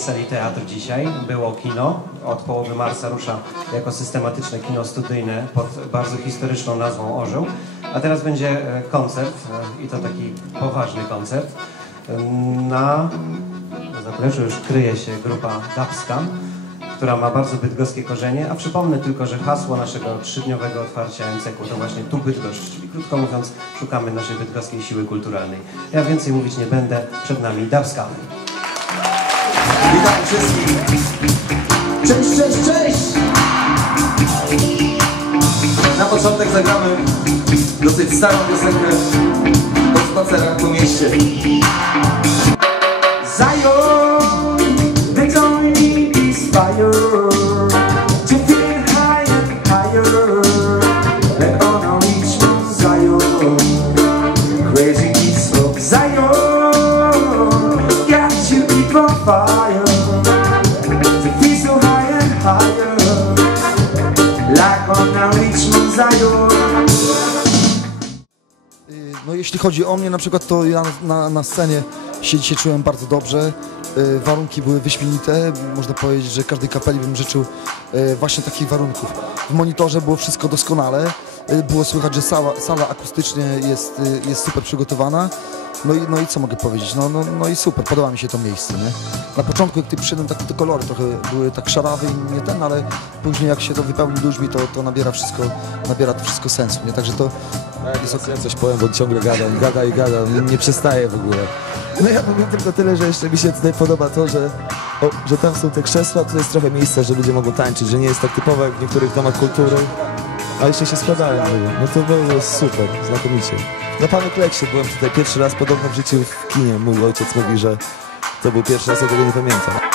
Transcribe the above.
sali teatr dzisiaj, było kino. Od połowy marca rusza jako systematyczne kino studyjne pod bardzo historyczną nazwą Orzeł. A teraz będzie e, koncert e, i to taki poważny koncert. Na zapleczu już kryje się grupa Dubscan, która ma bardzo bydgoskie korzenie, a przypomnę tylko, że hasło naszego trzydniowego otwarcia MCK to właśnie tu Bydgoszcz, czyli krótko mówiąc szukamy naszej bydgoskiej siły kulturalnej. Ja więcej mówić nie będę, przed nami Dubscan. Witam wszystkich. Cześć, cześć, cześć! Na początek zagramy dosyć starą piosenkę o spacerach po mieście. Y, No jeśli chodzi o mnie na przykład, to ja na, na scenie się dzisiaj czułem bardzo dobrze. Y, Warunki były wyśmienite. Można powiedzieć, że każdej kapeli bym życzył y, właśnie takich warunków. W monitorze było wszystko doskonale. Y, Było słychać, że sala, sala akustycznie jest, y, jest super przygotowana. No i, no i co mogę powiedzieć? No, no, no i super, podoba mi się to miejsce, nie? Na początku jak ty przyszedłem, tak te kolory trochę były tak szarawe i nie ten, ale później jak się to wypełni ludźmi, to, to nabiera wszystko, nabiera to wszystko sensu, nie? Także to jest okej. Ja coś powiem, bo ciągle gadam, gada i gada, nie, przestaje w ogóle. No ja powiem tylko tyle, że jeszcze mi się tutaj podoba to, że, o, że tam są te krzesła, tutaj jest trochę miejsca, że ludzie mogą tańczyć, że nie jest tak typowo jak w niektórych domach kultury, a jeszcze się składają. ludzie. No to było super, znakomicie. Na Panu Kleksie byłem tutaj pierwszy raz, podobno w życiu w kinie. Mój ojciec mówi, że to był pierwszy raz, ja tego nie pamiętam.